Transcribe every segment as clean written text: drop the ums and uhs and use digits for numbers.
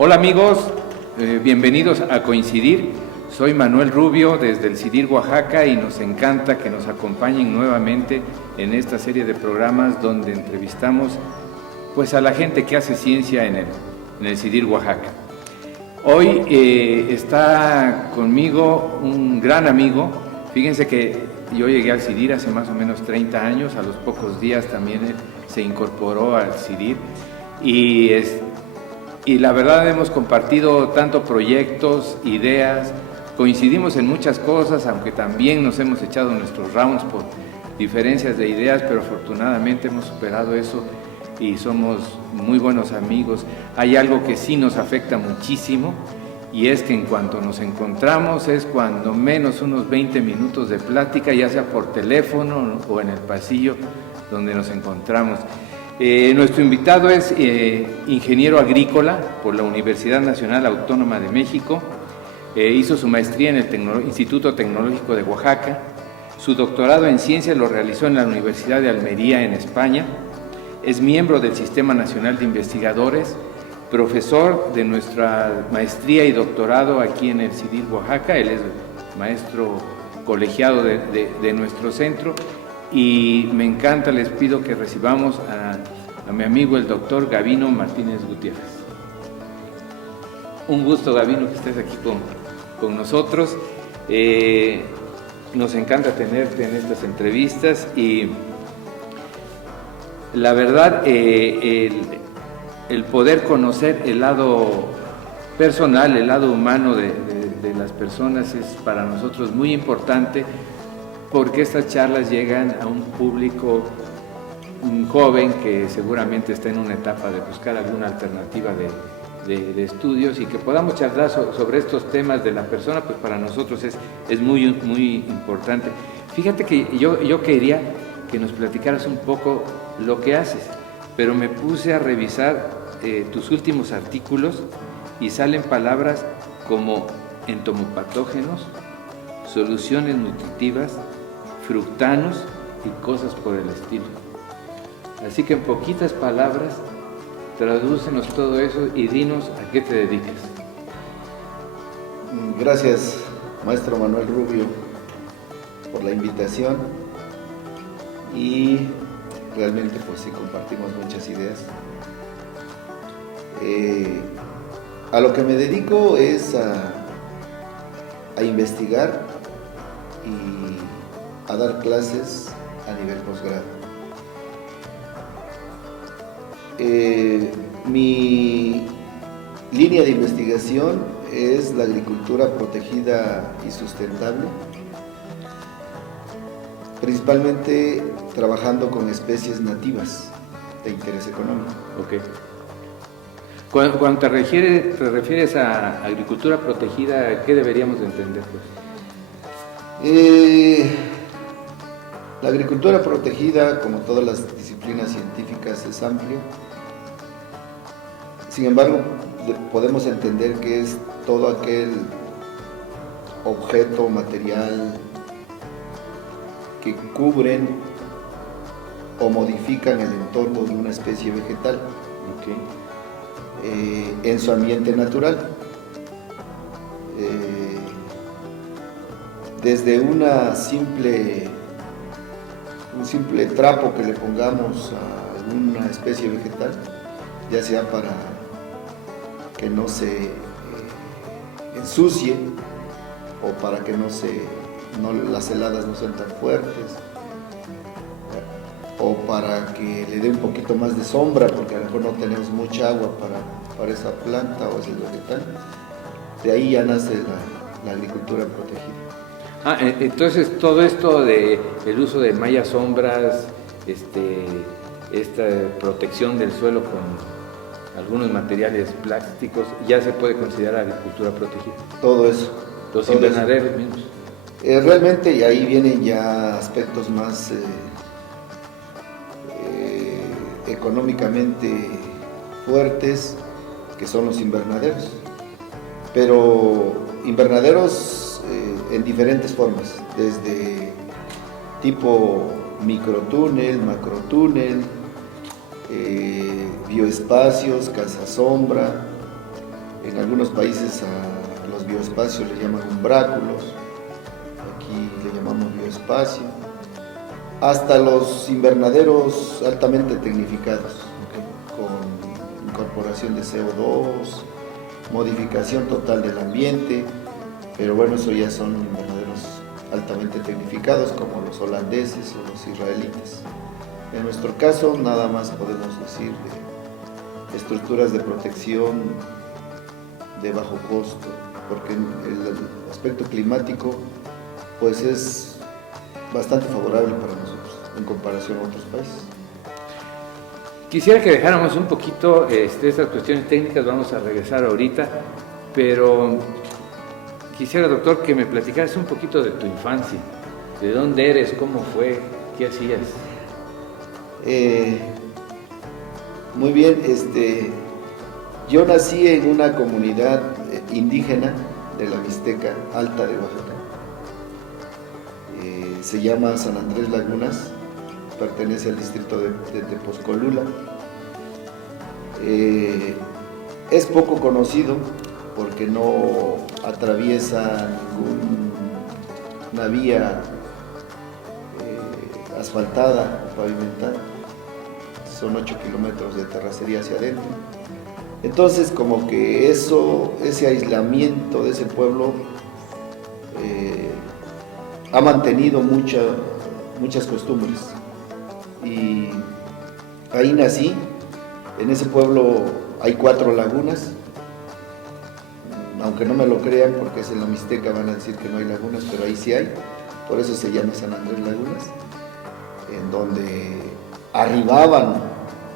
Hola amigos, bienvenidos a Coincidir. Soy Manuel Rubio desde el CIDIR Oaxaca y nos encanta que nos acompañen nuevamente en esta serie de programas donde entrevistamos pues a la gente que hace ciencia en el CIDIR Oaxaca. Hoy está conmigo un gran amigo. Fíjense que yo llegué al CIDIR hace más o menos 30 años, a los pocos días también se incorporó al CIDIR y la verdad hemos compartido tanto proyectos, ideas, coincidimos en muchas cosas, aunque también nos hemos echado nuestros rounds por diferencias de ideas, pero afortunadamente hemos superado eso y somos muy buenos amigos. Hay algo que sí nos afecta muchísimo y es que en cuanto nos encontramos es cuando menos unos 20 minutos de plática, ya sea por teléfono, ¿no?, o en el pasillo donde nos encontramos. Nuestro invitado es ingeniero agrícola por la Universidad Nacional Autónoma de México. Hizo su maestría en el Instituto Tecnológico de Oaxaca. Su doctorado en ciencias lo realizó en la Universidad de Almería, en España. Es miembro del Sistema Nacional de Investigadores, profesor de nuestra maestría y doctorado aquí en el CIDIR Oaxaca. Él es maestro colegiado de nuestro centro. Y me encanta, les pido que recibamos a mi amigo el doctor Gavino Martínez Gutiérrez. Un gusto, Gavino, que estés aquí con nosotros. Nos encanta tenerte en estas entrevistas y la verdad el poder conocer el lado personal, el lado humano de las personas es para nosotros muy importante, porque estas charlas llegan a un público joven que seguramente está en una etapa de buscar alguna alternativa de estudios, y que podamos charlar sobre estos temas de la persona, pues para nosotros es muy, muy importante. Fíjate que yo quería que nos platicaras un poco lo que haces, pero me puse a revisar tus últimos artículos y salen palabras como entomopatógenos, soluciones nutritivas, fructanos y cosas por el estilo. Así que en poquitas palabras, tradúcenos todo eso y dinos a qué te dedicas. Gracias, maestro Manuel Rubio, por la invitación, y realmente pues sí compartimos muchas ideas. A lo que me dedico es a investigar y a dar clases a nivel posgrado. Mi línea de investigación es la agricultura protegida y sustentable, principalmente trabajando con especies nativas de interés económico. Okay. Cuando te refieres a agricultura protegida, ¿qué deberíamos de entender, pues? La agricultura protegida, como todas las disciplinas científicas, es amplio. Sin embargo, podemos entender que es todo aquel objeto, material que cubren o modifican el entorno de una especie vegetal, en su ambiente natural. Desde un simple trapo que le pongamos a alguna especie vegetal, ya sea para que no se ensucie o para que las heladas no sean tan fuertes, o para que le dé un poquito más de sombra, porque a lo mejor no tenemos mucha agua para esa planta o ese vegetal. De ahí ya nace la agricultura protegida. Entonces todo esto de el uso de mallas sombras, esta protección del suelo con algunos materiales plásticos, ya se puede considerar agricultura protegida. Todo eso. Los invernaderos mismos. Realmente, y ahí vienen ya aspectos más económicamente fuertes, que son los invernaderos. Pero invernaderos en diferentes formas, desde tipo microtúnel, macrotúnel, bioespacios, casa sombra, En algunos países a los bioespacios le llaman umbráculos, aquí le llamamos bioespacio, hasta los invernaderos altamente tecnificados, con incorporación de CO2, modificación total del ambiente, pero bueno, eso ya son invernaderos altamente tecnificados como los holandeses o los israelitas. En nuestro caso, nada más podemos decir de estructuras de protección de bajo costo, porque el aspecto climático pues es bastante favorable para nosotros en comparación a otros países. Quisiera que dejáramos un poquito estas cuestiones técnicas, vamos a regresar ahorita, pero quisiera, doctor, que me platicaras un poquito de tu infancia, de dónde eres, cómo fue, qué hacías. Muy bien, yo nací en una comunidad indígena de la Mixteca Alta de Oaxaca. Se llama San Andrés Lagunas, pertenece al distrito de Tepozcolula. Es poco conocido porque no atraviesa ninguna vía asfaltada o pavimentada. Son 8 kilómetros de terracería hacia adentro. Entonces, como que ese aislamiento de ese pueblo ha mantenido muchas costumbres. Y ahí nací. En ese pueblo hay 4 lagunas. Aunque no me lo crean, porque es en la Mixteca, van a decir que no hay lagunas, pero ahí sí hay. Por eso se llama San Andrés Lagunas, en donde arribaban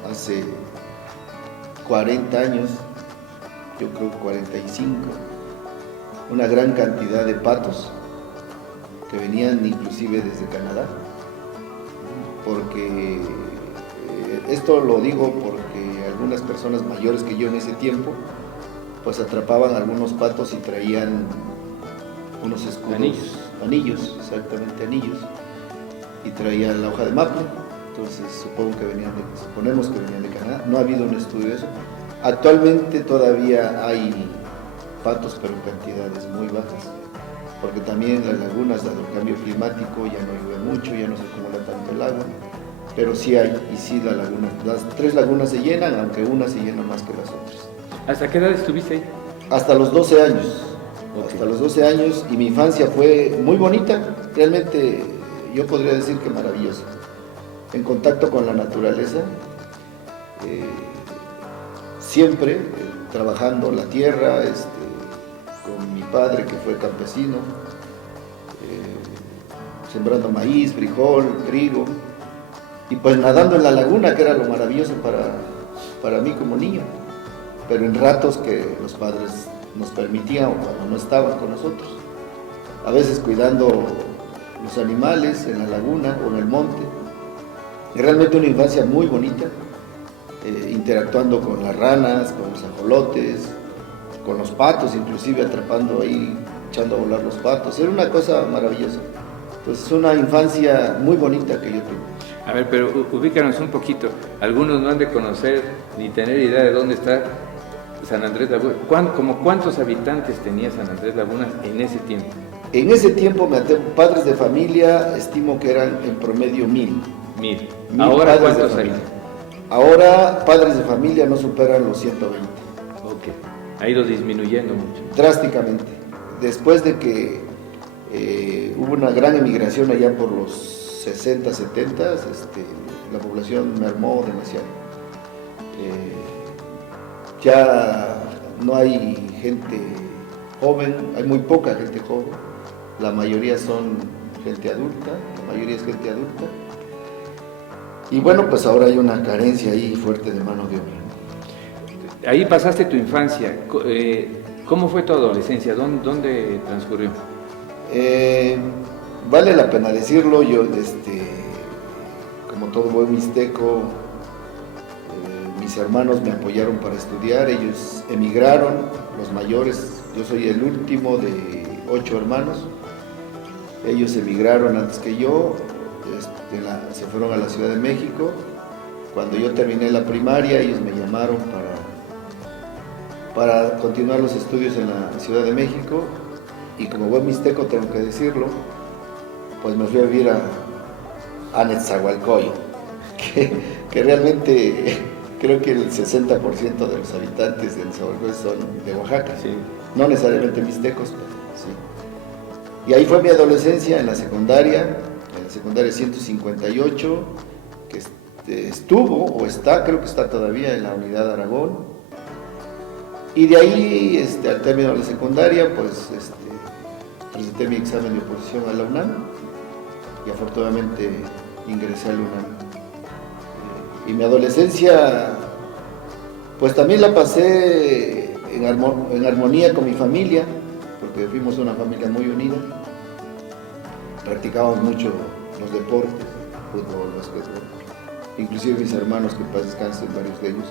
hace 40 años, yo creo 45, una gran cantidad de patos que venían inclusive desde Canadá, porque esto lo digo porque algunas personas mayores que yo en ese tiempo pues atrapaban algunos patos y traían unos escudos, anillos, exactamente anillos, y traían la hoja de maple. Entonces suponemos que venían de Canadá. No ha habido un estudio de eso. Actualmente todavía hay patos, pero en cantidades muy bajas, porque también las lagunas, dado el cambio climático, ya no llueve mucho, ya no se acumula tanto el agua, pero sí hay, y sí las 3 lagunas se llenan, aunque una se llena más que las otras. ¿Hasta qué edad estuviste ahí? Hasta los 12 años. Okay. Hasta los 12 años, y mi infancia fue muy bonita, realmente yo podría decir que maravillosa. En contacto con la naturaleza, siempre trabajando la tierra, con mi padre que fue campesino, sembrando maíz, frijol, trigo, y pues nadando en la laguna, que era lo maravilloso para mí como niño, pero en ratos que los padres nos permitían o cuando no estaban con nosotros, a veces cuidando los animales en la laguna o en el monte. Y realmente una infancia muy bonita, interactuando con las ranas, con los ajolotes, con los patos, inclusive atrapando ahí, echando a volar los patos. Era una cosa maravillosa. Entonces, una infancia muy bonita que yo tuve. A ver, pero ubícanos un poquito. Algunos no han de conocer ni tener idea de dónde está San Andrés Lagunas. ¿Cuántos habitantes tenía San Andrés Lagunas en ese tiempo? En ese tiempo, padres de familia, estimo que eran en promedio 1000. 1000. ¿Ahora cuántos hay? Ahora, padres de familia no superan los 120. Ok, ha ido disminuyendo mucho. Drásticamente. Después de que hubo una gran emigración allá por los 60, 70, la población mermó demasiado. Ya no hay gente joven, hay muy poca gente joven, la mayoría son gente adulta, la mayoría es gente adulta. Y bueno, pues ahora hay una carencia ahí fuerte de mano de obra. Ahí pasaste tu infancia. ¿Cómo fue tu adolescencia? ¿Dónde transcurrió? Vale la pena decirlo, yo, como todo buen mixteco, mis hermanos me apoyaron para estudiar, ellos emigraron, los mayores, yo soy el último de 8 hermanos, ellos emigraron antes que yo, se fueron a la Ciudad de México. Cuando yo terminé la primaria, ellos me llamaron para continuar los estudios en la Ciudad de México, y como buen mixteco tengo que decirlo, pues me fui a vivir a Netzahualcoy, que realmente creo que el 60% de los habitantes de Netzahualcoy son de Oaxaca, Sí. no necesariamente mixtecos, pero sí. Y ahí fue mi adolescencia en la secundaria 158, que estuvo o está, creo que está todavía en la Unidad Aragón. Y de ahí, al término de la secundaria, pues presenté mi examen de oposición a la UNAM y afortunadamente ingresé a la UNAM. Y mi adolescencia, pues también la pasé en armonía con mi familia, porque fuimos una familia muy unida. Practicábamos mucho los deportes, fútbol, básquetbol. Inclusive mis hermanos, que en paz descansen, varios de ellos,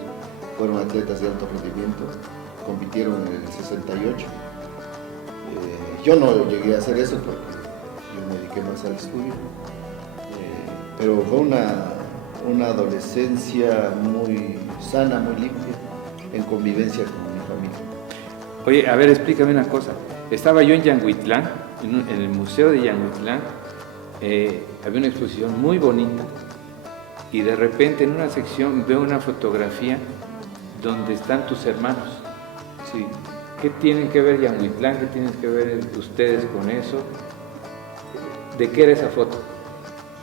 fueron atletas de alto rendimiento, compitieron en el 68. Yo no llegué a hacer eso porque yo me dediqué más al estudio, pero fue una adolescencia muy sana, muy limpia, en convivencia con mi familia. Oye, a ver, explícame una cosa. Estaba yo en Yanguitlán, en el Museo de Yanguitlán, había una exposición muy bonita y de repente en una sección veo una fotografía donde están tus hermanos. Sí. ¿Qué tienen que ver Yanguitlán? ¿Qué tienen que ver ustedes con eso? ¿De qué era esa foto?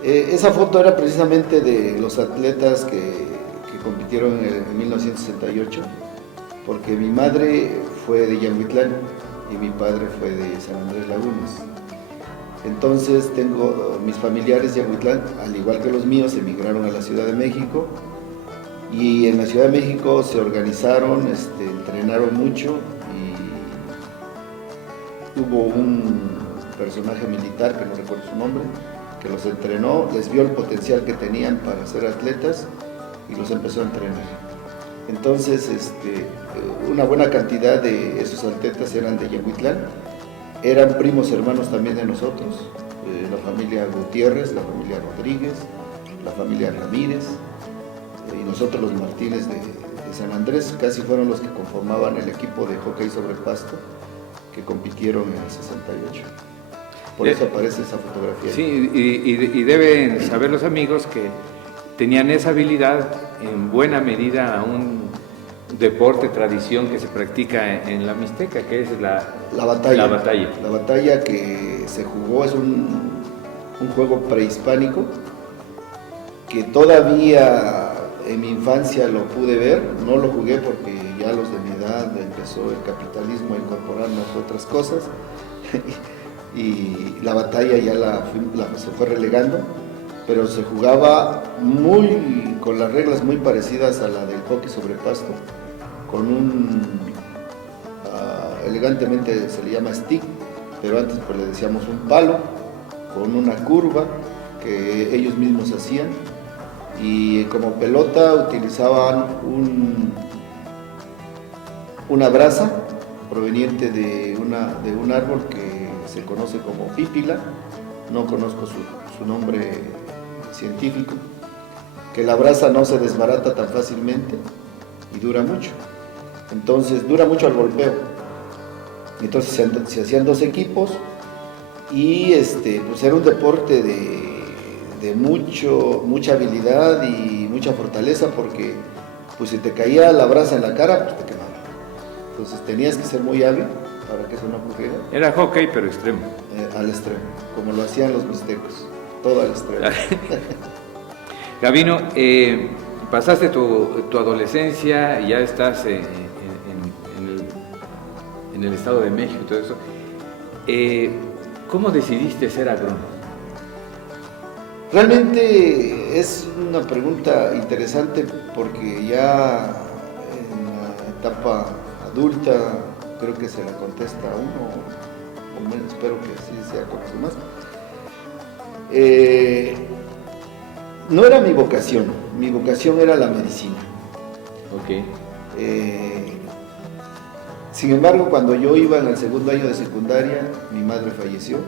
Esa foto era precisamente de los atletas que compitieron en 1968, porque mi madre fue de Yanguitlán y mi padre fue de San Andrés Lagunas. Entonces mis familiares de Yanguitlán, al igual que los míos, emigraron a la Ciudad de México, y en la Ciudad de México se organizaron, entrenaron mucho, y hubo un personaje militar, que no recuerdo su nombre, que los entrenó, les vio el potencial que tenían para ser atletas y los empezó a entrenar. Entonces, una buena cantidad de esos atletas eran de Yanguitlán, eran primos hermanos también de nosotros, la familia Gutiérrez, la familia Rodríguez, la familia Ramírez, y nosotros los Martínez de San Andrés, casi fueron los que conformaban el equipo de hockey sobre pasto que compitieron en el 68. Por eso aparece esa fotografía. Sí, y deben saber los amigos que tenían esa habilidad en buena medida a un deporte, tradición que se practica en la Mixteca, que es la batalla. La batalla. La batalla que se jugó es un juego prehispánico que todavía en mi infancia lo pude ver, no lo jugué porque ya a los de mi edad empezó el capitalismo a incorporarnos otras cosas y la batalla ya se fue relegando, pero se jugaba con las reglas muy parecidas a la del hockey sobre pasto, con elegantemente se le llama stick, pero antes pues le decíamos un palo, con una curva que ellos mismos hacían, y como pelota utilizaban una brasa proveniente de un árbol que se conoce como pípila, no conozco su nombre científico, que la brasa no se desbarata tan fácilmente y dura mucho, entonces dura mucho al golpeo. Entonces se hacían dos equipos y pues era un deporte de mucha habilidad y mucha fortaleza, porque pues si te caía la brasa en la cara, pues te quemaba. Entonces tenías que ser muy hábil para que eso no ocurriera. Era hockey, pero extremo. Al extremo, como lo hacían los mixtecos, todo al extremo. Gabino, pasaste tu adolescencia, ya estás en el Estado de México y todo eso. ¿Cómo decidiste ser agrónomo? Realmente es una pregunta interesante, porque ya en la etapa adulta creo que se la contesta a uno, o menos espero que así sea con los demás. No era mi vocación era la medicina. Ok. Sin embargo, cuando yo iba en el segundo año de secundaria, mi madre falleció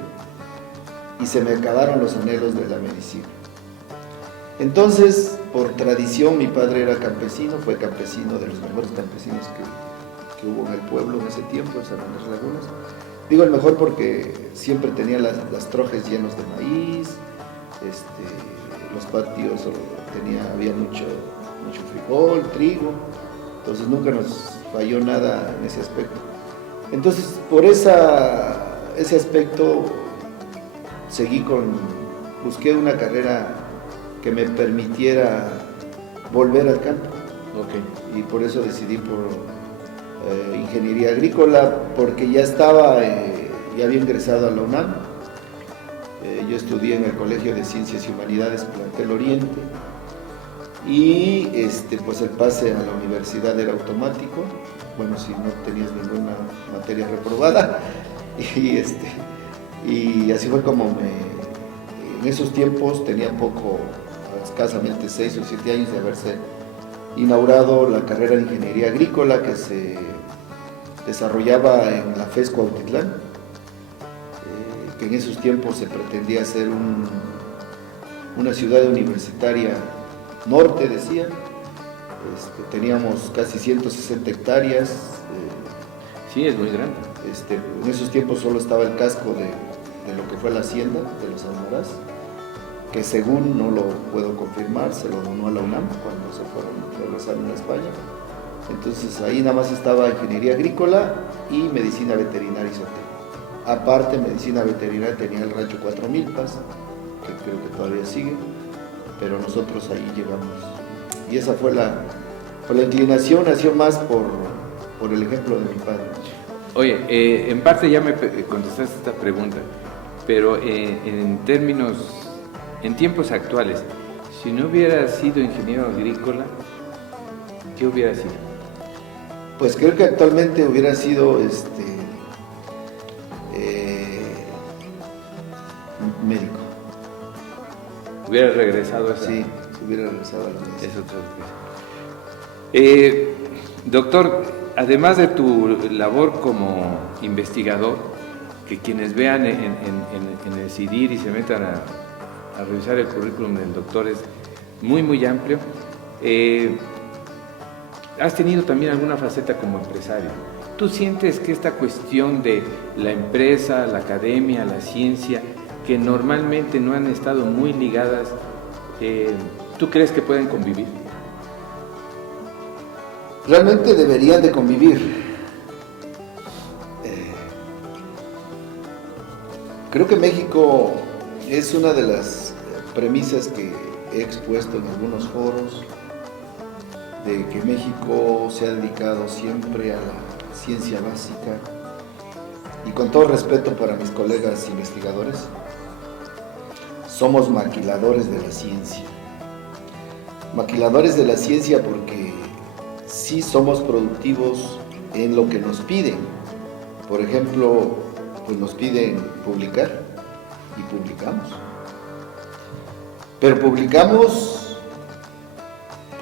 y se me acabaron los anhelos de la medicina. Entonces, por tradición, mi padre era campesino, fue campesino, de los mejores campesinos que hubo en el pueblo en ese tiempo, en San Andrés Lagunas. Digo el mejor porque siempre tenía las trojes llenos de maíz, los patios había mucho frijol, trigo, entonces nunca nos falló nada en ese aspecto. Entonces, por ese aspecto, busqué una carrera que me permitiera volver al campo. Okay. Y por eso decidí por ingeniería agrícola, porque ya había ingresado a la UNAM. Yo estudié en el Colegio de Ciencias y Humanidades Plantel Oriente y pues el pase a la universidad era automático, bueno, si no tenías ninguna materia reprobada, y así fue como en esos tiempos tenía escasamente 6 o 7 años de haberse inaugurado la carrera de Ingeniería Agrícola que se desarrollaba en la FES Cuautitlán, que en esos tiempos se pretendía hacer una ciudad universitaria norte, decía. Teníamos casi 160 hectáreas. Sí, es muy grande. En esos tiempos solo estaba el casco de lo que fue la hacienda de los Almaraz, que según no lo puedo confirmar, se lo donó a la UNAM cuando regresaron a España. Entonces ahí nada más estaba ingeniería agrícola y medicina veterinaria y zootecnia. Aparte, medicina veterinaria tenía el rancho Cuatro Milpas, que creo que todavía sigue, pero nosotros ahí llegamos. Y esa fue la inclinación, nació más por el ejemplo de mi padre. Oye, en parte ya me contestaste esta pregunta, pero en tiempos actuales, si no hubiera sido ingeniero agrícola, ¿qué hubiera sido? Pues creo que actualmente hubiera sido médico. ¿Hubiera regresado a esa? Sí, hubiera regresado a la medicina. Es otra cosa. Doctor, además de tu labor como investigador, que quienes vean en el CIDIR y se metan a revisar el currículum del doctor es muy, muy amplio, has tenido también alguna faceta como empresario. ¿Tú sientes que esta cuestión de la empresa, la academia, la ciencia, que normalmente no han estado muy ligadas, ¿tú crees que pueden convivir? Realmente deberían de convivir. Creo que México es una de las premisas que he expuesto en algunos foros, de que México se ha dedicado siempre a la ciencia básica, y con todo respeto para mis colegas investigadores, somos maquiladores de la ciencia. Maquiladores de la ciencia porque sí somos productivos en lo que nos piden. Por ejemplo, pues nos piden publicar y publicamos. Pero publicamos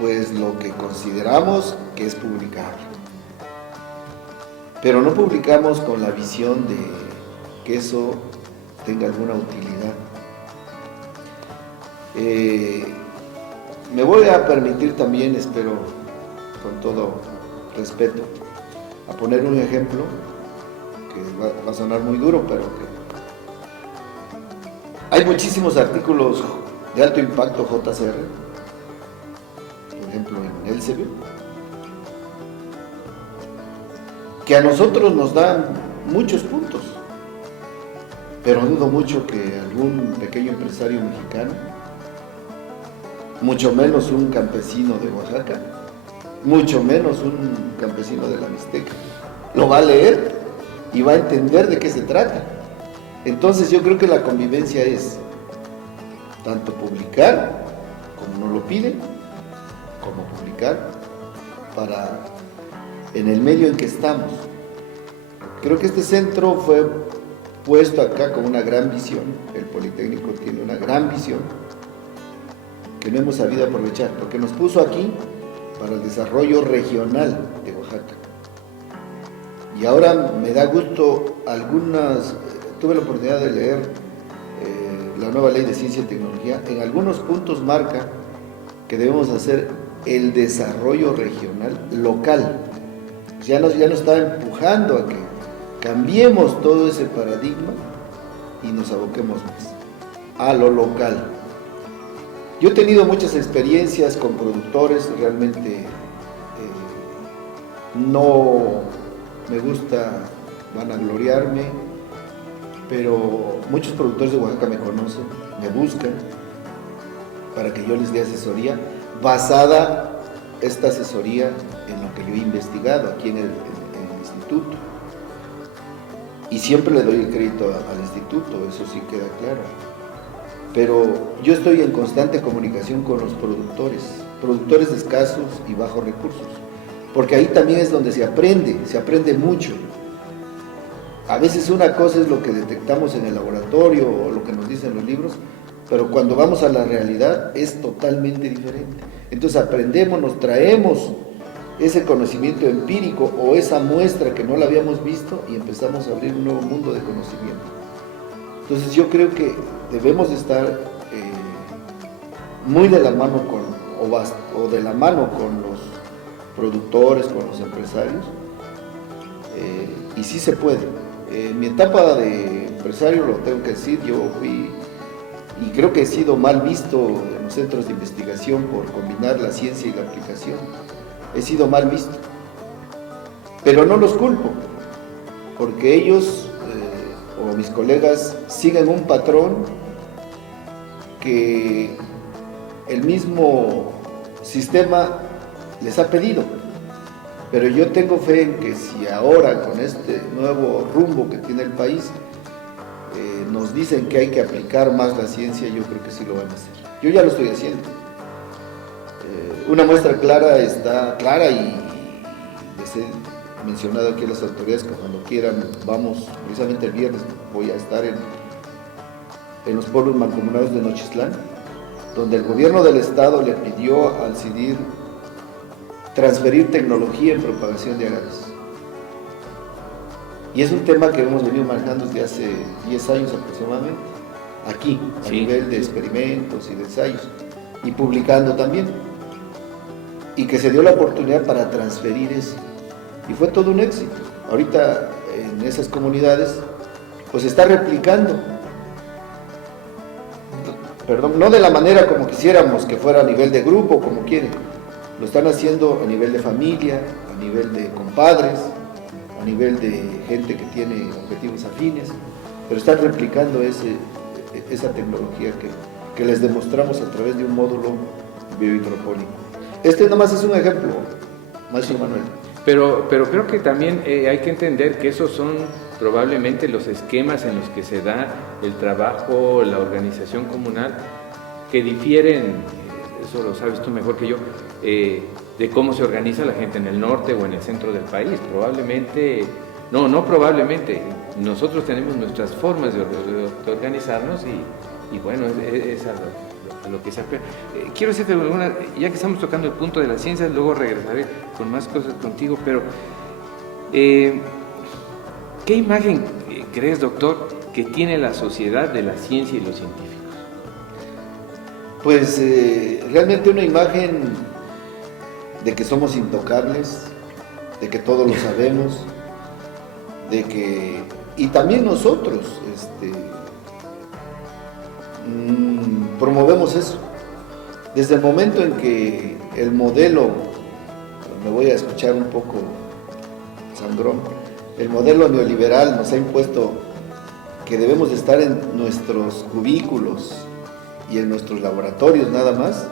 pues lo que consideramos que es publicable. Pero no publicamos con la visión de que eso tenga alguna utilidad. Me voy a permitir también, espero con todo respeto, a poner un ejemplo que va a sonar muy duro, pero que hay muchísimos artículos de alto impacto JCR, por ejemplo en Elsevier, que a nosotros nos dan muchos puntos, pero dudo mucho que algún pequeño empresario mexicano, mucho menos un campesino de Oaxaca, mucho menos un campesino de la Mixteca, lo va a leer y va a entender de qué se trata. Entonces yo creo que la convivencia es tanto publicar como nos lo piden, como publicar en el medio en que estamos. Creo que este centro fue puesto acá con una gran visión. El Politécnico tiene una gran visión que no hemos sabido aprovechar, porque nos puso aquí para el desarrollo regional de Oaxaca. Y ahora me da gusto tuve la oportunidad de leer la nueva ley de ciencia y tecnología. En algunos puntos marca que debemos hacer el desarrollo regional local, ya nos está empujando a que cambiemos todo ese paradigma y nos aboquemos más a lo local. Yo he tenido muchas experiencias con productores, realmente no me gusta vanagloriarme, pero muchos productores de Oaxaca me conocen, me buscan para que yo les dé asesoría, basada esta asesoría en lo que yo he investigado aquí en el instituto. Y siempre le doy el crédito al instituto, eso sí queda claro. Pero yo estoy en constante comunicación con los productores de escasos y bajos recursos, porque ahí también es donde se aprende mucho. A veces una cosa es lo que detectamos en el laboratorio o lo que nos dicen los libros, pero cuando vamos a la realidad es totalmente diferente. Entonces aprendemos, nos traemos ese conocimiento empírico o esa muestra que no la habíamos visto y empezamos a abrir un nuevo mundo de conocimiento. Entonces yo creo que debemos de estar muy de la mano o de la mano con los productores, con los empresarios, y sí se puede. En mi etapa de empresario, lo tengo que decir, yo fui, y creo que he sido mal visto en los centros de investigación por combinar la ciencia y la aplicación. He sido mal visto, pero no los culpo, porque ellos o mis colegas siguen un patrón que el mismo sistema les ha pedido. Pero yo tengo fe en que si ahora con este nuevo rumbo que tiene el país nos dicen que hay que aplicar más la ciencia, yo creo que sí lo van a hacer. Yo ya lo estoy haciendo. Una muestra clara y les he mencionado aquí a las autoridades que cuando quieran vamos, precisamente el viernes voy a estar en los pueblos mancomunados de Nochistlán, donde el gobierno del estado le pidió al CIDIR transferir tecnología en propagación de agaves. Y es un tema que hemos venido manejando desde hace 10 años aproximadamente, aquí, a nivel de experimentos y de ensayos, y publicando también. Y que se dio la oportunidad para transferir eso. Y fue todo un éxito. Ahorita en esas comunidades, pues se está replicando. Perdón, no de la manera como quisiéramos que fuera a nivel de grupo, como quieren. Lo están haciendo a nivel de familia, a nivel de compadres, a nivel de gente que tiene objetivos afines, pero están replicando esa tecnología que les demostramos a través de un módulo biohidropónico. Este nada más es un ejemplo, maestro Manuel. Pero creo que también hay que entender que esos son probablemente los esquemas en los que se da el trabajo, la organización comunal, que difieren, eso lo sabes tú mejor que yo, de cómo se organiza la gente en el norte o en el centro del país. Probablemente, no probablemente, nosotros tenemos nuestras formas de organizarnos y bueno, es a lo que se apela. Quiero hacerte alguna, ya que estamos tocando el punto de las ciencias, luego regresaré con más cosas contigo, pero ¿qué imagen crees, doctor, que tiene la sociedad de la ciencia y los científicos? Pues realmente una imagen de que somos intocables, de que todo lo sabemos, de que, y también nosotros promovemos eso. Desde el momento en que el modelo, me voy a escuchar un poco sangrón, el modelo neoliberal nos ha impuesto que debemos de estar en nuestros cubículos y en nuestros laboratorios nada más,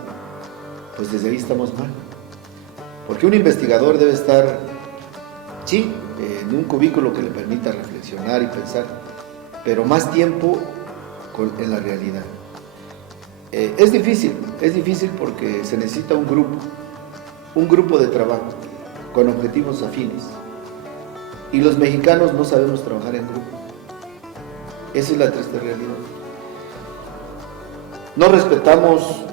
pues desde ahí estamos mal. Porque un investigador debe estar, sí, en un cubículo que le permita reflexionar y pensar, pero más tiempo en la realidad. Es difícil porque se necesita un grupo de trabajo con objetivos afines. Y los mexicanos no sabemos trabajar en grupo. Esa es la triste realidad. No respetamos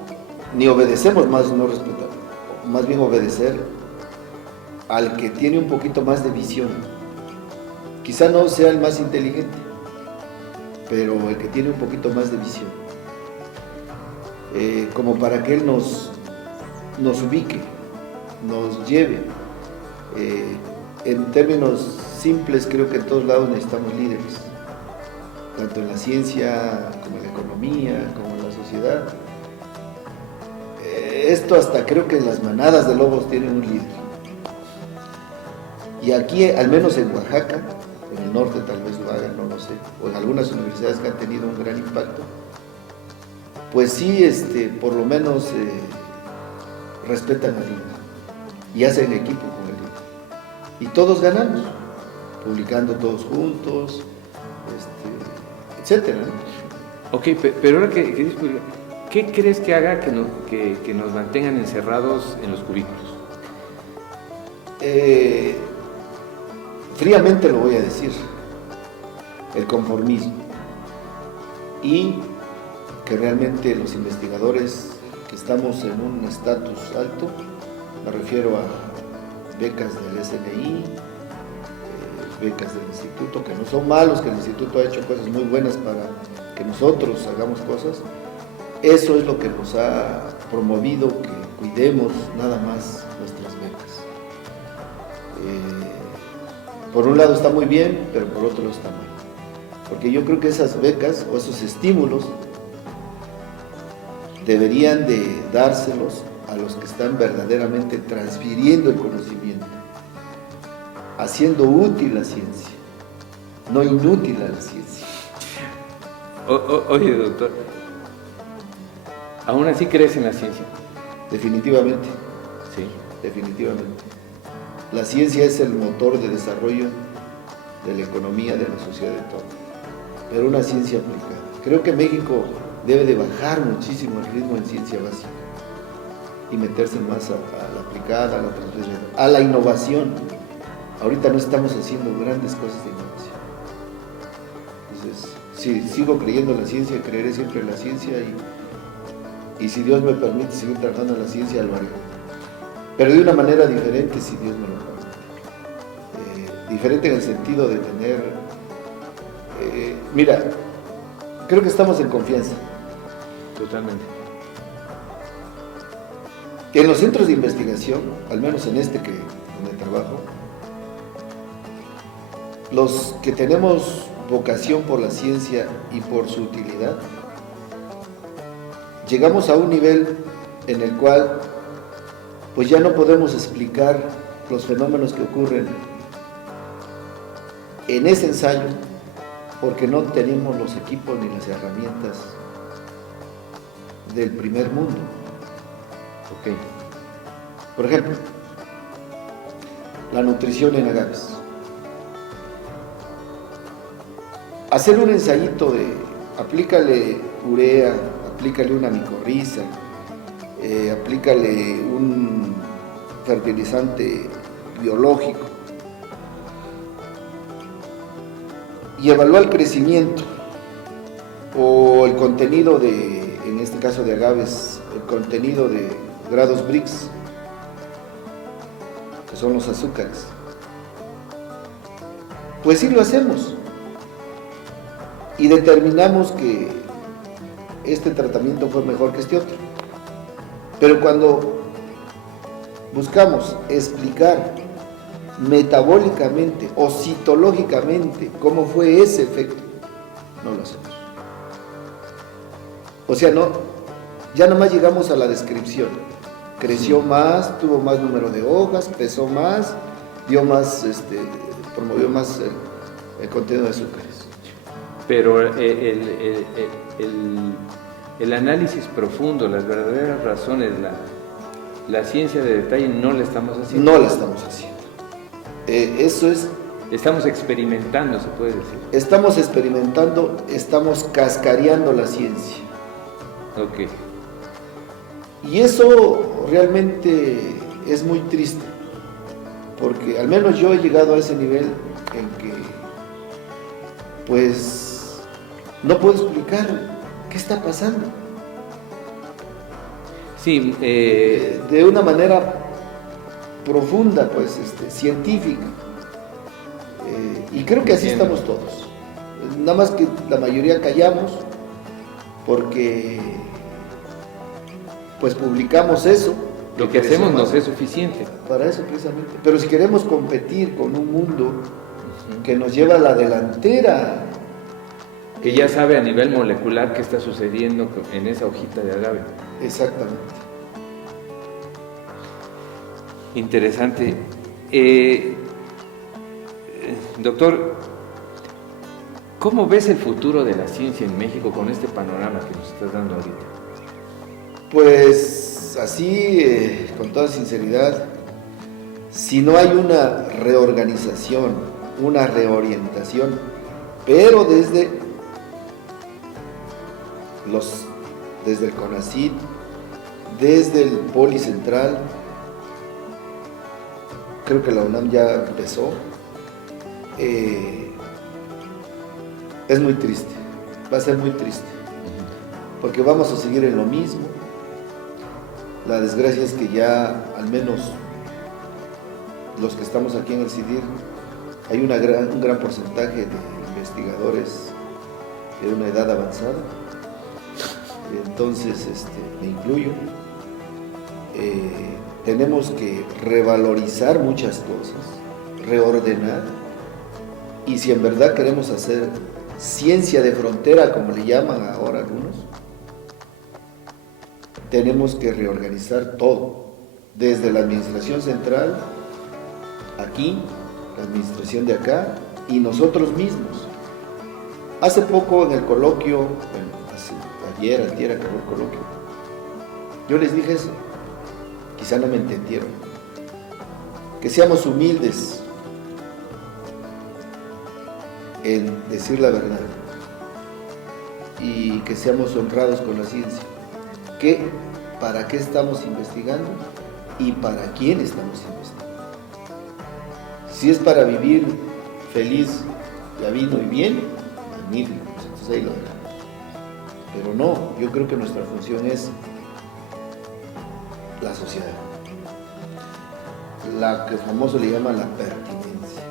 ni obedecemos, más bien obedecer al que tiene un poquito más de visión. Quizá no sea el más inteligente, pero el que tiene un poquito más de visión. Como para que él nos ubique, nos lleve. en términos simples, creo que en todos lados necesitamos líderes, tanto en la ciencia, como en la economía, como en la sociedad. Esto hasta creo que las manadas de lobos tienen un líder. Y aquí, al menos en Oaxaca, en el norte tal vez lo hagan, no lo sé, o en algunas universidades que han tenido un gran impacto, pues sí, por lo menos respetan al líder y hacen equipo con el líder. Y todos ganamos, publicando todos juntos, etcétera, ¿no? Ok, pero ahora que dices, ¿qué crees que haga que nos mantengan encerrados en los cubículos? Fríamente lo voy a decir, el conformismo, y que realmente los investigadores que estamos en un estatus alto, me refiero a becas del SNI, becas del instituto, que no son malos, que el instituto ha hecho cosas muy buenas para que nosotros hagamos cosas. Eso es lo que nos ha promovido que cuidemos nada más nuestras becas. Por un lado está muy bien, pero por otro está mal. Porque yo creo que esas becas o esos estímulos deberían de dárselos a los que están verdaderamente transfiriendo el conocimiento, haciendo útil la ciencia, no inútil a la ciencia. Oye, doctor, ¿aún así crees en la ciencia? Definitivamente. Sí. Definitivamente. La ciencia es el motor de desarrollo de la economía, de la sociedad, de todo. Pero una ciencia aplicada. Creo que México debe de bajar muchísimo el ritmo en ciencia básica y meterse más a la aplicada, a la transversal, a la innovación. Ahorita no estamos haciendo grandes cosas de innovación. Entonces, sí, sigo creyendo en la ciencia, creeré siempre en la ciencia y si Dios me permite seguir trabajando en la ciencia, lo haré. Pero de una manera diferente, si Dios me lo permite. Diferente en el sentido de tener... mira, creo que estamos en confianza. Totalmente. En los centros de investigación, al menos en donde trabajo, los que tenemos vocación por la ciencia y por su utilidad, llegamos a un nivel en el cual pues ya no podemos explicar los fenómenos que ocurren en ese ensayo porque no tenemos los equipos ni las herramientas del primer mundo. Ok. Por ejemplo, la nutrición en agaves. Hacer un ensayito de aplícale urea, aplícale una micorriza, aplícale un fertilizante biológico y evalúa el crecimiento o el contenido en este caso de agaves, el contenido de grados Brix, que son los azúcares. Pues sí lo hacemos y determinamos que este tratamiento fue mejor que este otro. Pero cuando buscamos explicar metabólicamente o citológicamente cómo fue ese efecto, no lo hacemos. O sea, ya nomás llegamos a la descripción. Creció más, tuvo más número de hojas, pesó más, dio más, promovió más el contenido de azúcares. Pero el análisis profundo, las verdaderas razones, la ciencia de detalle no la estamos haciendo. No la estamos haciendo. Eso es... Estamos experimentando, se puede decir. Estamos experimentando, estamos cascareando la ciencia. Ok. Y eso realmente es muy triste, porque al menos yo he llegado a ese nivel en que, pues, no puedo explicar qué está pasando. Sí, de una manera profunda, pues, científica. Y creo que así estamos todos. Nada más que la mayoría callamos porque pues publicamos eso Lo que hacemos no es suficiente. Para eso precisamente. Pero si queremos competir con un mundo que nos lleva a la delantera, que ya sabe a nivel molecular qué está sucediendo en esa hojita de agave. Exactamente. Interesante. Doctor, ¿cómo ves el futuro de la ciencia en México con este panorama que nos estás dando ahorita? Pues así, con toda sinceridad, si no hay una reorganización, una reorientación, pero desde el CONACYT, desde el Policentral, creo que la UNAM ya empezó, es muy triste, va a ser muy triste, porque vamos a seguir en lo mismo. La desgracia es que ya, al menos los que estamos aquí en el CIDIR, hay un gran porcentaje de investigadores de una edad avanzada, entonces me incluyo. Tenemos que revalorizar muchas cosas, reordenar, y si en verdad queremos hacer ciencia de frontera, como le llaman ahora algunos, tenemos que reorganizar todo, desde la administración central, aquí, la administración de acá, y nosotros mismos. Hace poco en el coloquio, ayer acabó el coloquio, yo les dije eso, quizá no me entendieron, que seamos humildes en decir la verdad y que seamos honrados con la ciencia. ¿Para qué estamos investigando y para quién estamos investigando? Si es para vivir feliz, ya vino y bien, magnífico, pues entonces ahí lo dejamos. Pero no, yo creo que nuestra función es la sociedad, la que famoso le llama la pertinencia.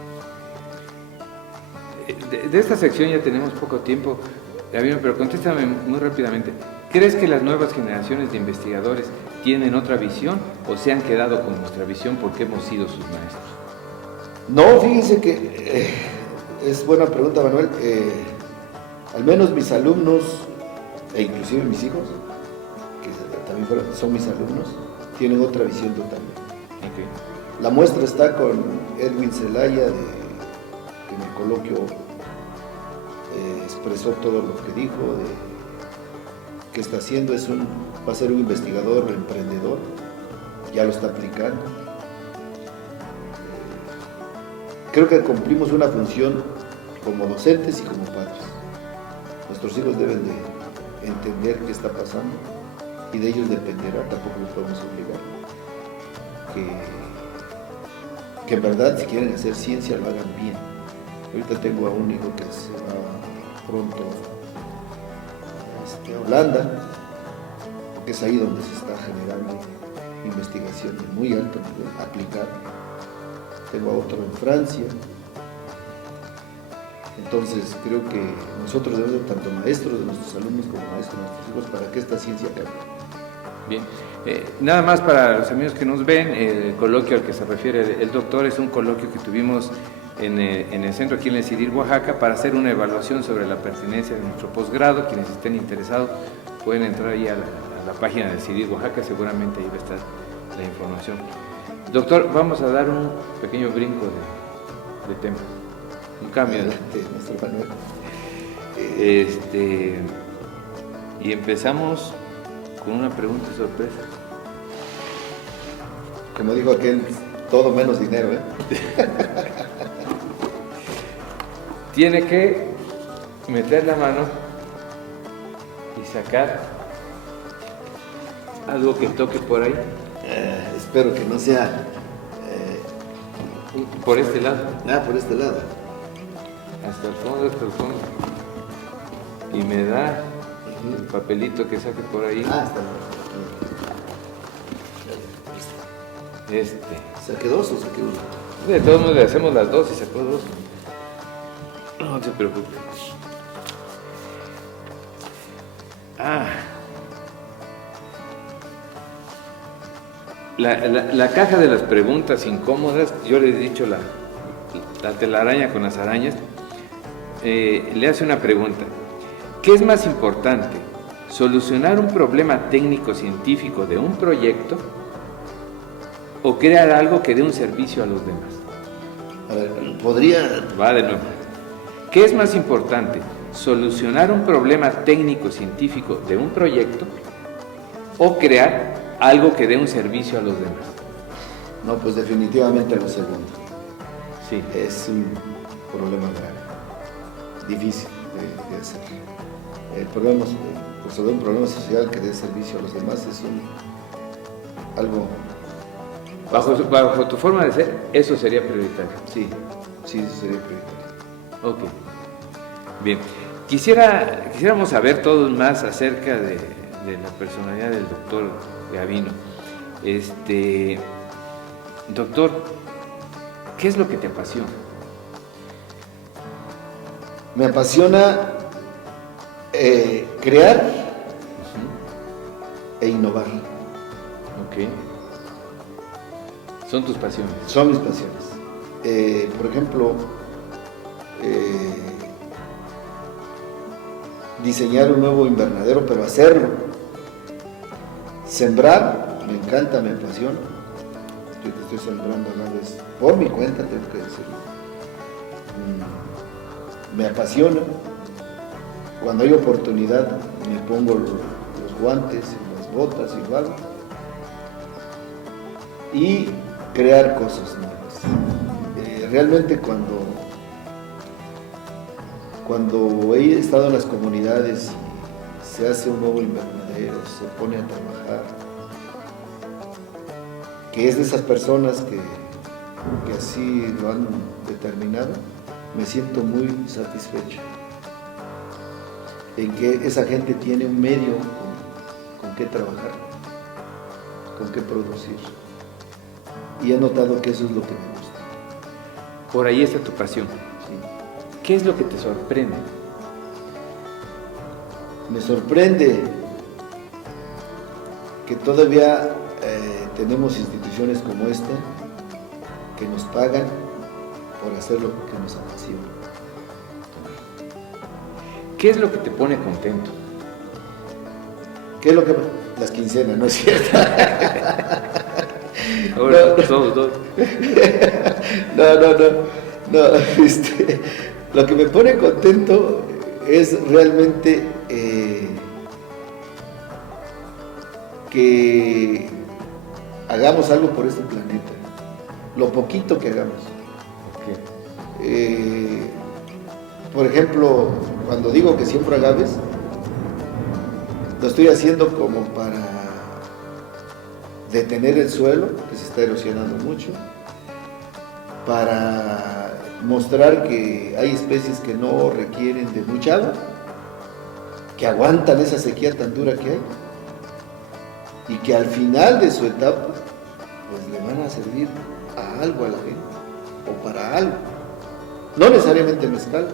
De esta sección ya tenemos poco tiempo, Gabino, pero contéstame muy rápidamente. ¿Crees que las nuevas generaciones de investigadores tienen otra visión o se han quedado con nuestra visión porque hemos sido sus maestros? No, fíjense que es buena pregunta, Manuel. Al menos mis alumnos, e inclusive mis hijos, que también son mis alumnos, tienen otra visión totalmente. Okay. La muestra está con Edwin Zelaya, que en el coloquio expresó todo lo que dijo, que está haciendo, va a ser un investigador emprendedor, ya lo está aplicando. Creo que cumplimos una función como docentes y como padres. Nuestros hijos deben de entender qué está pasando y de ellos dependerá, tampoco los podemos obligar. Que en verdad, si quieren hacer ciencia, lo hagan bien. Ahorita tengo a un hijo que se va pronto a Holanda, porque es ahí donde se está generando investigación de muy alto nivel, aplicada. Tengo a otro en Francia. Entonces creo que nosotros debemos ser tanto maestros de nuestros alumnos como maestros de nuestros hijos para que esta ciencia cambie. Bien, nada más para los amigos que nos ven, el coloquio al que se refiere el doctor es un coloquio que tuvimos en el centro aquí en el CIDIR Oaxaca para hacer una evaluación sobre la pertinencia de nuestro posgrado. Quienes estén interesados pueden entrar ahí a la página del CIDIR Oaxaca, seguramente ahí va a estar la información. Doctor, vamos a dar un pequeño brinco de tema, un cambio. Adelante, nuestro Manuel. Y empezamos con una pregunta sorpresa. Como dijo aquel, todo menos dinero, ¿eh? Tiene que meter la mano y sacar algo que toque por ahí. Espero que no sea... por este lado. Por este lado. Hasta el fondo. Y me da el papelito que saque por ahí. Está bien. ¿Saqué dos o saqué uno? De todos modos le hacemos las dos y sacó dos. No se preocupe. La caja de las preguntas incómodas, yo le he dicho la telaraña con las arañas, le hace una pregunta. ¿Qué es más importante? ¿Solucionar un problema técnico-científico de un proyecto o crear algo que dé un servicio a los demás? A ver, podría... Va de nuevo. ¿Qué es más importante? ¿Solucionar un problema técnico-científico de un proyecto o crear algo que dé un servicio a los demás? No, pues definitivamente lo segundo. Sí. Es un problema grave, difícil de hacer. Resolver un problema social que dé servicio a los demás es algo... Bajo tu forma de ser, eso sería prioritario. Sí, eso sería prioritario. Ok. Bien. Quisiéramos saber todos más acerca de la personalidad del doctor Gavino. Doctor, ¿qué es lo que te apasiona? Me apasiona crear e innovar. Ok. Son tus pasiones. Son mis pasiones. Por ejemplo, diseñar un nuevo invernadero, pero hacerlo. Sembrar, me encanta, me apasiona. Yo te estoy sembrando a la vez. Por mi cuenta, tengo que decirlo. Me apasiona. Cuando hay oportunidad, me pongo los guantes, las botas y lo hago. Y crear cosas nuevas. Realmente cuando he estado en las comunidades y se hace un nuevo invernadero, se pone a trabajar, que es de esas personas que así lo han determinado, me siento muy satisfecho en que esa gente tiene un medio con qué trabajar, con qué producir. Y he notado que eso es lo que me gusta. Por ahí está tu pasión. Sí. ¿Qué es lo que te sorprende? Me sorprende que todavía tenemos instituciones como esta que nos pagan por hacer lo que nos apasiona. ¿Qué es lo que te pone contento? ¿Qué es lo que... Las quincenas, ¿no es cierto? Ahora, todos dos. No, lo que me pone contento es realmente que hagamos algo por este planeta, lo poquito que hagamos. Okay. Por ejemplo, cuando digo que siembro agaves, lo estoy haciendo como para detener el suelo, que se está erosionando mucho, para mostrar que hay especies que no requieren de mucha agua, que aguantan esa sequía tan dura que hay, y que al final de su etapa, pues le van a servir a algo a la gente, o para algo. No necesariamente mezcal.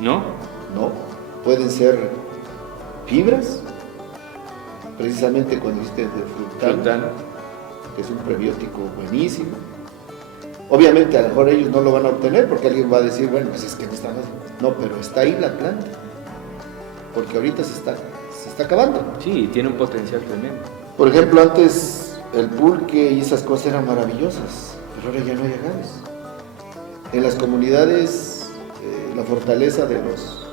¿No? No, pueden ser fibras, precisamente cuando dijiste de frutano, que es un prebiótico buenísimo. Obviamente a lo mejor ellos no lo van a obtener porque alguien va a decir, bueno, pues es que no está más. No, pero está ahí la planta, porque ahorita se está acabando. Sí, tiene un potencial tremendo. Por ejemplo, antes el pulque y esas cosas eran maravillosas, pero ahora ya no hay agaves. En las comunidades la fortaleza de los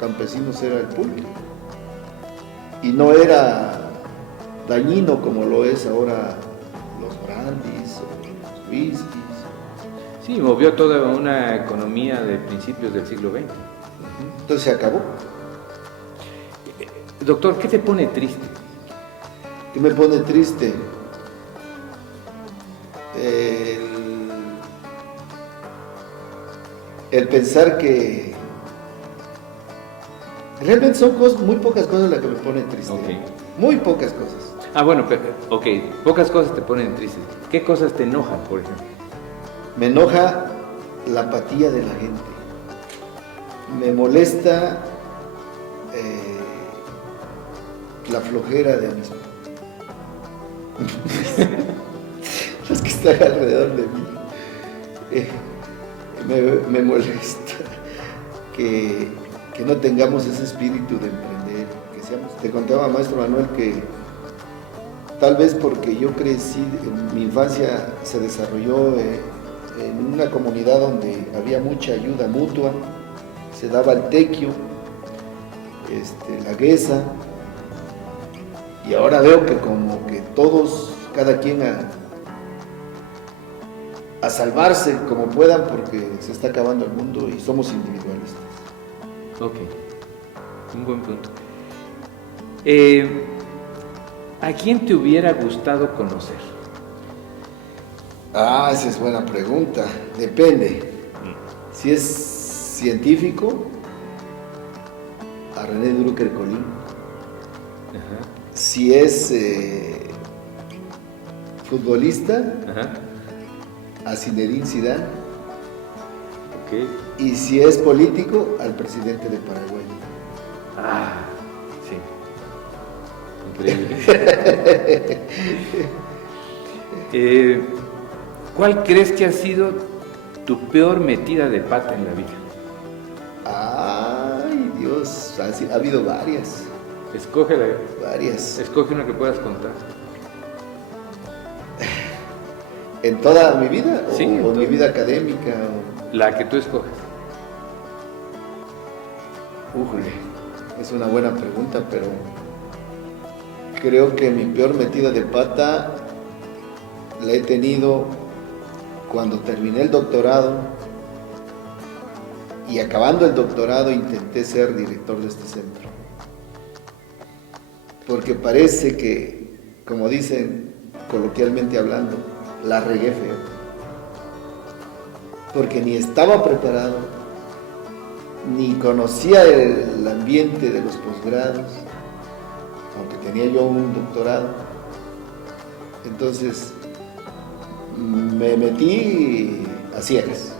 campesinos era el pulque y no era dañino como lo es ahora los brandis, los whiskies. Sí, movió toda una economía de principios del siglo XX. Entonces se acabó. Doctor, ¿qué te pone triste? ¿Qué me pone triste? El pensar que realmente son muy pocas cosas las que me ponen triste. Okay. Muy pocas cosas. Ah, bueno, ok, pocas cosas te ponen tristes. ¿Qué cosas te enojan, por ejemplo? Me enoja la apatía de la gente. Me molesta la flojera de mis están alrededor de mí. Me molesta que no tengamos ese espíritu de emprender, que seamos. Te contaba, maestro Manuel, que tal vez porque yo crecí, en mi infancia se desarrolló en una comunidad donde había mucha ayuda mutua, se daba el tequio, la guesa, y ahora veo que como que todos, cada quien a salvarse como puedan porque se está acabando el mundo y somos individualistas. Ok, un buen punto. ¿A quién te hubiera gustado conocer? Ah, esa es buena pregunta. Depende. Si es científico, a René Drucker-Colin. Ajá. Si es futbolista, Ajá. a Zinedine Zidane. Ok. Y si es político, al presidente de Paraguay. Ah, sí. Increíble. ¿Cuál crees que ha sido tu peor metida de pata en la vida? Ay, Dios, ha habido varias. Escógela. Varias. Escoge una que puedas contar. ¿En toda mi vida? Sí, ¿O en mi vida académica? La que tú escoges. Újole, es una buena pregunta, pero creo que mi peor metida de pata la he tenido cuando terminé el doctorado y acabando el doctorado intenté ser director de este centro. Porque parece que, como dicen coloquialmente hablando, la regué feo. Porque ni estaba preparado, ni conocía el ambiente de los posgrados, aunque tenía yo un doctorado. Entonces me metí a ciegas.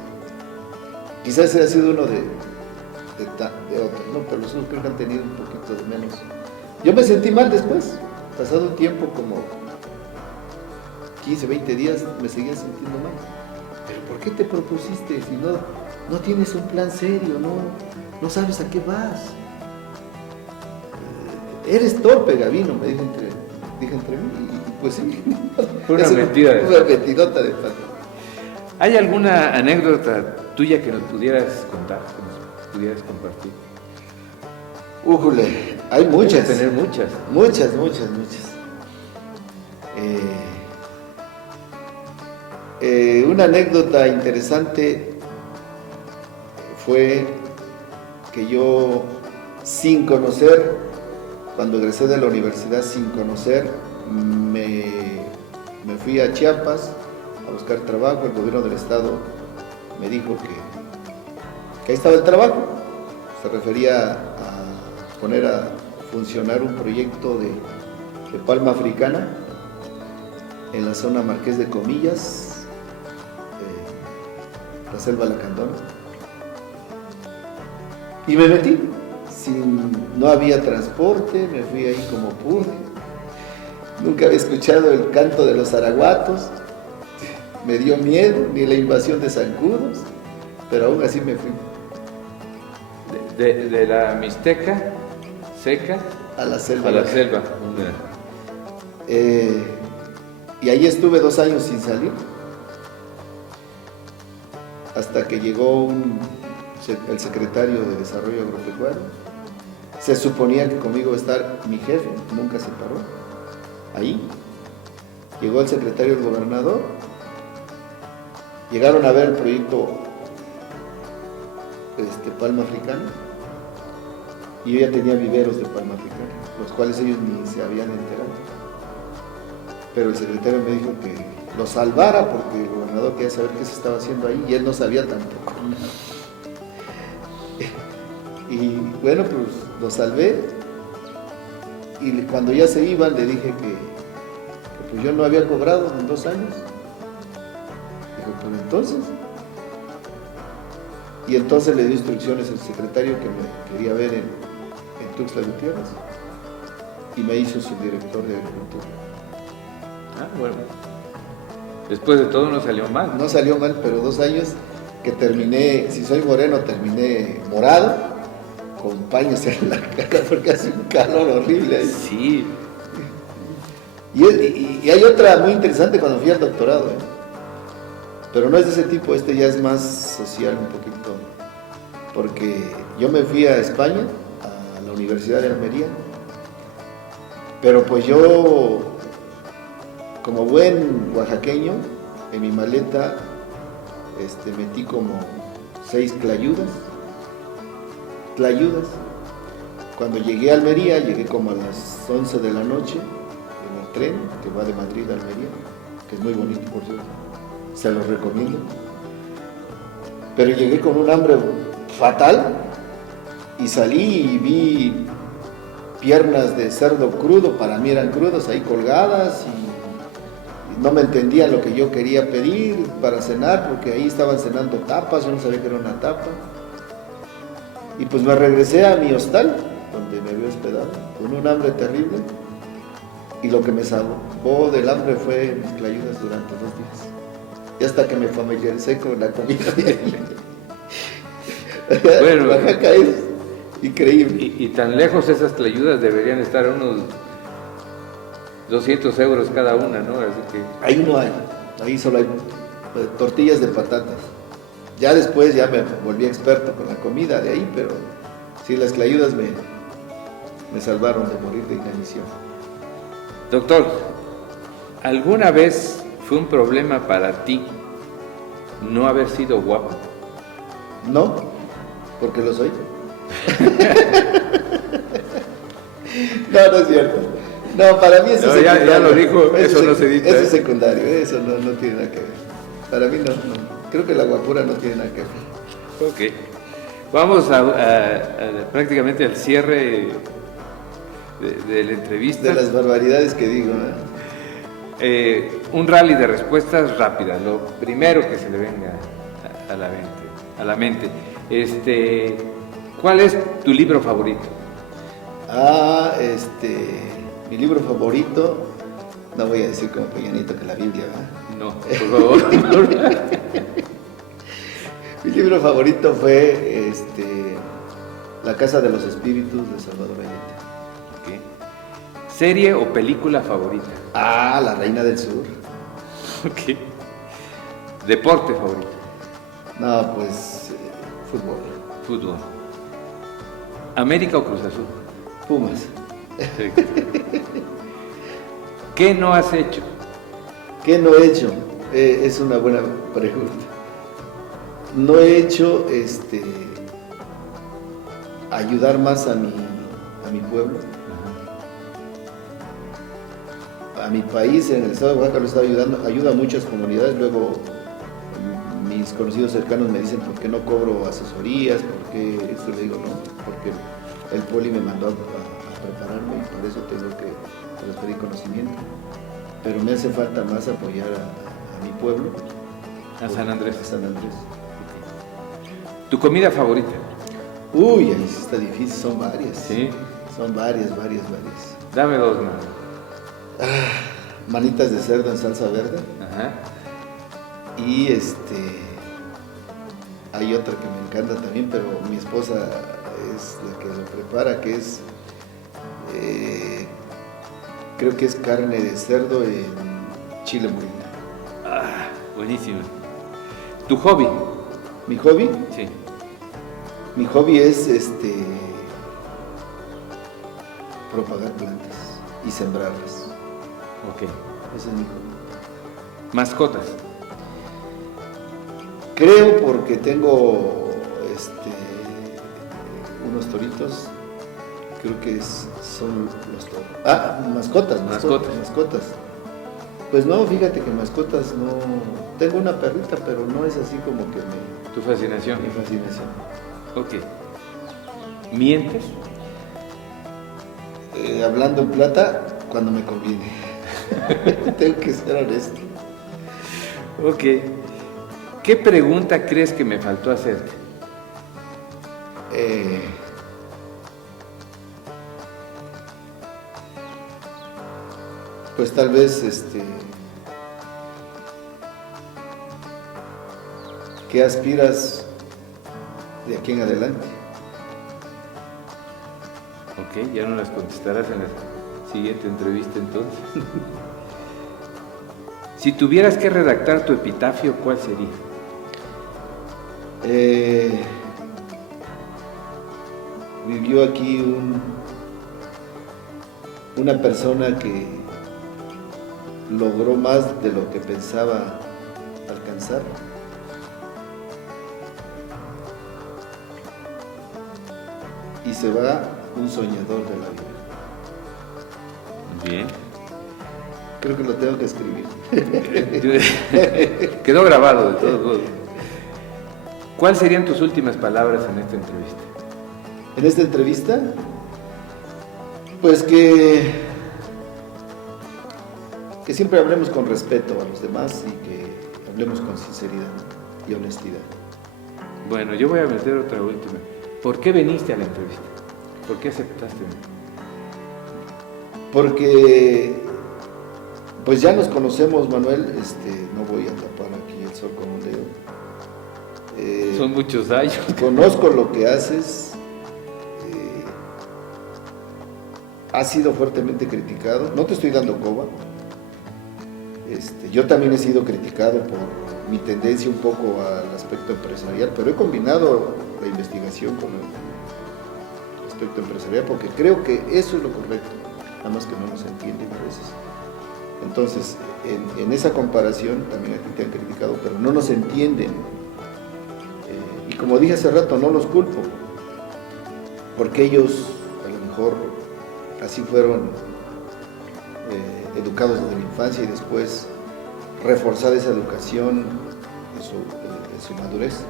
Quizás ese ha sido uno de otros, ¿no? Pero los otros creo que han tenido un poquito de menos. Yo me sentí mal después, pasado un tiempo como 15, 20 días, me seguía sintiendo mal. ¿Pero por qué te propusiste si no tienes un plan serio, no sabes a qué vas? Eres torpe, Gavino, me dije entre mí, y pues sí. Fue una mentira. Una mentidota de pata. ¿Hay alguna anécdota tuya que nos pudieras contar, que nos pudieras compartir? Újule, hay muchas. Debes tener muchas. Muchas. Una anécdota interesante fue que yo, sin conocer, cuando egresé de la universidad sin conocer, me fui a Chiapas a buscar trabajo. El gobierno del estado me dijo que ahí estaba el trabajo. Se refería a poner a funcionar un proyecto de palma africana en la zona Marqués de Comillas, la selva Lacandona. Y me metí, no había transporte, me fui ahí como pude. Nunca había escuchado el canto de los araguatos, me dio miedo, ni la invasión de zancudos, pero aún así me fui. De la Mixteca seca a la selva. A la selva. Y ahí estuve 2 años sin salir, hasta que llegó el secretario de Desarrollo Agropecuario. Se suponía que conmigo iba a estar mi jefe, nunca se paró. Ahí llegó el secretario del gobernador, llegaron a ver el proyecto palma africana, y yo ya tenía viveros de palma africana, los cuales ellos ni se habían enterado. Pero el secretario me dijo que lo salvara porque el gobernador quería saber qué se estaba haciendo ahí y él no sabía tampoco nada. Y bueno, pues lo salvé, y cuando ya se iban le dije que pues yo no había cobrado en 2 años. Dijo, pero entonces... Y entonces le dio instrucciones al secretario que me quería ver en Tuxtla Gutiérrez y me hizo su director de agricultura. Ah, bueno. Después de todo no salió mal. No salió mal, pero 2 años que terminé, si soy moreno, terminé morado, con paños en la cara, porque hace un calor horrible ahí. Sí. Y hay otra muy interesante cuando fui al doctorado, ¿eh? Pero no es de ese tipo, este ya es más social un poquito, porque yo me fui a España, a la Universidad de Almería, pero pues yo, como buen oaxaqueño, en mi maleta metí como 6 tlayudas. Cuando llegué a Almería, llegué como a las 11 de la noche en el tren que va de Madrid a Almería, que es muy bonito, por cierto, se los recomiendo. Pero llegué con un hambre fatal y salí y vi piernas de cerdo crudo, para mí eran crudos, ahí colgadas, y no me entendía lo que yo quería pedir para cenar, porque ahí estaban cenando tapas, yo no sabía que era una tapa. Y pues me regresé a mi hostal, donde me había hospedado, con un hambre terrible, y lo que me salvó del hambre fue mis tlayudas durante 2 días. Y hasta que me familiaricé con la comida de ahí. Bueno, Oaxaca es increíble. Y tan lejos esas tlayudas deberían estar a unos 200 euros cada una, ¿no? Así que... Ahí no hay, ahí solo hay tortillas de patatas. Ya después ya me volví experto con la comida de ahí, pero sí, las tlayudas me salvaron de morir de inanición. Doctor, ¿alguna vez fue un problema para ti no haber sido guapo? No, porque lo soy. No, no es cierto. No, para mí eso No, es ya secundario. lo dijo, eso no se edita. Eso es secundario, eso no tiene nada que ver. Para mí no. Creo que la guapura no tiene nada que ver. Ok. Vamos a prácticamente al cierre de la entrevista. De las barbaridades que digo, un rally de respuestas rápidas, lo primero que se le venga a la mente. ¿Cuál es tu libro favorito? Mi libro favorito, no voy a decir como Peña Nieto que la Biblia, ¿verdad? No, por favor. Mi libro favorito fue La Casa de los Espíritus de Salvador Allende. Okay. ¿Serie o película favorita? La Reina del Sur. Ok. ¿Deporte favorito? No, pues fútbol. Fútbol. ¿América o Cruz Azul? Pumas. Perfecto. ¿Qué no has hecho? ¿Qué no he hecho? Es una buena pregunta. No he hecho ayudar más a mi pueblo. A mi país, en el estado de Oaxaca lo he estado ayudando, ayuda a muchas comunidades. Luego mis conocidos cercanos me dicen por qué no cobro asesorías, por qué esto, le digo no, porque el poli me mandó a prepararme y por eso tengo que transferir conocimiento. Pero me hace falta más apoyar a mi pueblo. A San Andrés. A San Andrés. ¿Tu comida favorita? Uy, ahí sí está difícil, son varias. Sí. Son varias. Dame dos más. Manitas de cerdo en salsa verde. Ajá. Y hay otra que me encanta también, pero mi esposa es la que lo prepara, que es creo que es carne de cerdo en chile molido. Buenísimo. ¿Tu hobby? ¿Mi hobby? Sí. Mi hobby es propagar plantas y sembrarlas. Ok. Ese es mi hobby. ¿Mascotas? Creo porque tengo unos toritos, creo que son los toros. Mascotas. Pues no, fíjate que mascotas no. Tengo una perrita, pero no es así como que ¿Tu fascinación? mi fascinación. Ok. ¿Mientes? Hablando en plata, cuando me conviene. Tengo que ser honesto. Ok. ¿Qué pregunta crees que me faltó hacerte? Pues tal vez ¿Qué aspiras de aquí en adelante? Ok, ya no las contestarás en la siguiente entrevista entonces. Si tuvieras que redactar tu epitafio, ¿cuál sería? Vivió aquí una persona que logró más de lo que pensaba alcanzar. Y se va un soñador de la vida. Bien. Creo que lo tengo que escribir. Quedó grabado de todos modos. ¿Cuáles serían tus últimas palabras en esta entrevista? En esta entrevista, pues que siempre hablemos con respeto a los demás y que hablemos con sinceridad y honestidad. Bueno, yo voy a meter otra última. ¿Por qué viniste a la entrevista? ¿Por qué aceptaste? Porque pues ya nos conocemos, Manuel, no voy a tapar aquí el sol con un dedo. Son muchos años. Conozco lo que haces. Has sido fuertemente criticado. No te estoy dando coba. Yo también he sido criticado por mi tendencia un poco al aspecto empresarial, pero he combinado la investigación con el aspecto empresarial porque creo que eso es lo correcto, nada más que no nos entienden a veces. Entonces, en esa comparación también a ti te han criticado, pero no nos entienden. Y como dije hace rato, no los culpo, porque ellos a lo mejor así fueron educados desde la infancia y después reforzar esa educación en su madurez.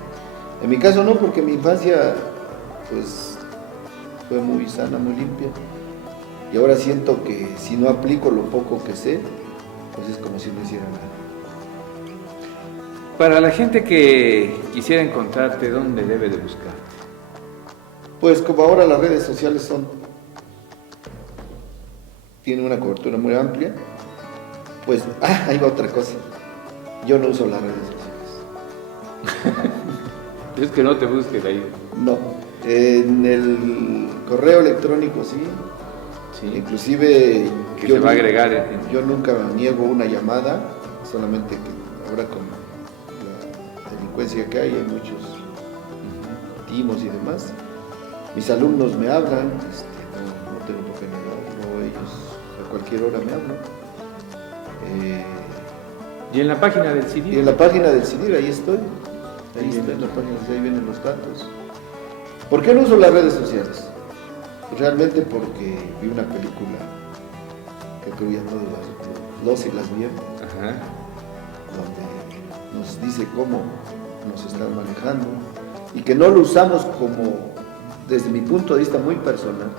En mi caso no, porque mi infancia pues fue muy sana, muy limpia, y ahora siento que si no aplico lo poco que sé, pues es como si no hiciera nada. Para la gente que quisiera encontrarte, ¿dónde debe de buscarte? Pues como ahora las redes sociales tienen una cobertura muy amplia, pues, ahí va otra cosa. Yo no uso las redes sociales. Es que no te busquen ahí. No. En el correo electrónico sí. Sí. Inclusive Que se va a agregar. Yo nunca niego una llamada, solamente que ahora con la delincuencia que hay muchos timos y demás. Mis alumnos me hablan, no tengo por qué negarlo, ellos a cualquier hora me hablan. ¿Y en la página del CIDIR? Y en la página del CIDIR, ahí estoy. Ahí está en la página, ahí vienen los datos. ¿Por qué no uso las redes sociales? Realmente porque vi una película que creo ya todos los y las vieron, donde nos dice cómo nos están manejando y que no lo usamos como, desde mi punto de vista muy personal,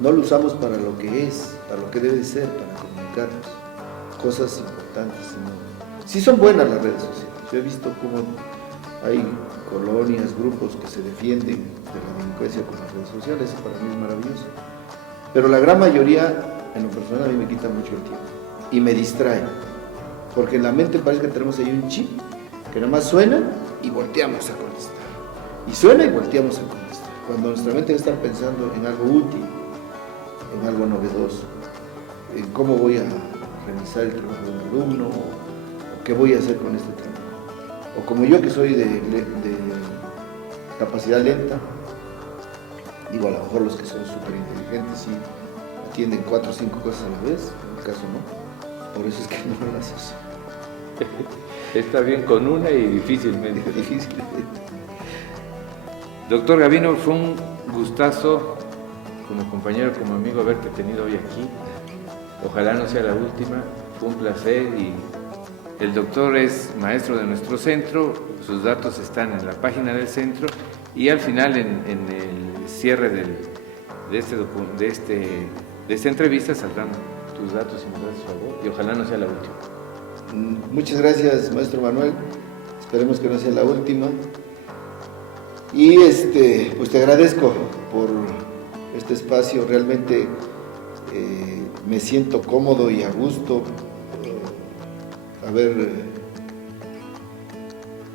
no lo usamos para lo que es, para lo que debe de ser, para comunicarnos cosas importantes. Sí son buenas las redes sociales. Yo he visto cómo hay colonias, grupos que se defienden de la delincuencia con las redes sociales, eso para mí es maravilloso. Pero la gran mayoría, en lo personal, a mí me quita mucho el tiempo y me distrae, porque en la mente parece que tenemos ahí un chip que nada más suena y volteamos a contestar. Y suena y volteamos a contestar. Cuando nuestra mente debe estar pensando en algo útil, en algo novedoso, en cómo voy a realizar el trabajo de un alumno, o qué voy a hacer con este trabajo. O como yo que soy de capacidad lenta, digo, a lo mejor los que son súper inteligentes sí atienden 4 o 5 cosas a la vez, en mi caso no, por eso es que no las uso. Está bien con una y difícilmente. Difícil. Doctor Gavino, fue un gustazo como compañero, como amigo, haberte tenido hoy aquí. Ojalá no sea la última, fue un placer. Y el doctor es maestro de nuestro centro, sus datos están en la página del centro y al final en el cierre de esta entrevista saldrán tus datos y nos das favor y ojalá no sea la última. Muchas gracias, maestro Manuel, esperemos que no sea la última y pues te agradezco por este espacio, realmente me siento cómodo y a gusto haber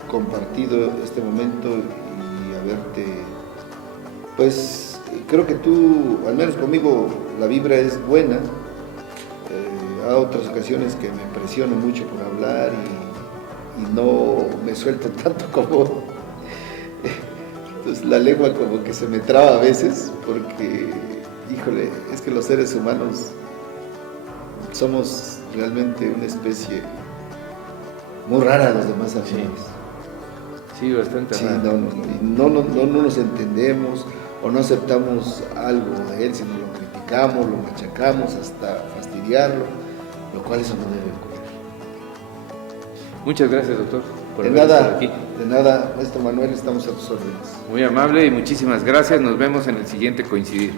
compartido este momento y haberte, pues creo que tú, al menos conmigo, la vibra es buena. A otras ocasiones que me presiono mucho por hablar y no me suelto tanto como... Entonces la lengua como que se me traba a veces porque, híjole, es que los seres humanos somos realmente una especie muy rara a los demás animales. Sí, bastante Sí, raro. no nos entendemos o no aceptamos algo de él, sino lo criticamos, lo machacamos hasta fastidiarlo, lo cual eso no debe ocurrir. Muchas gracias, doctor, por De haber estado nada, aquí. de nada, maestro Manuel, estamos a tus órdenes. Muy amable y muchísimas gracias. Nos vemos en el siguiente coincidir.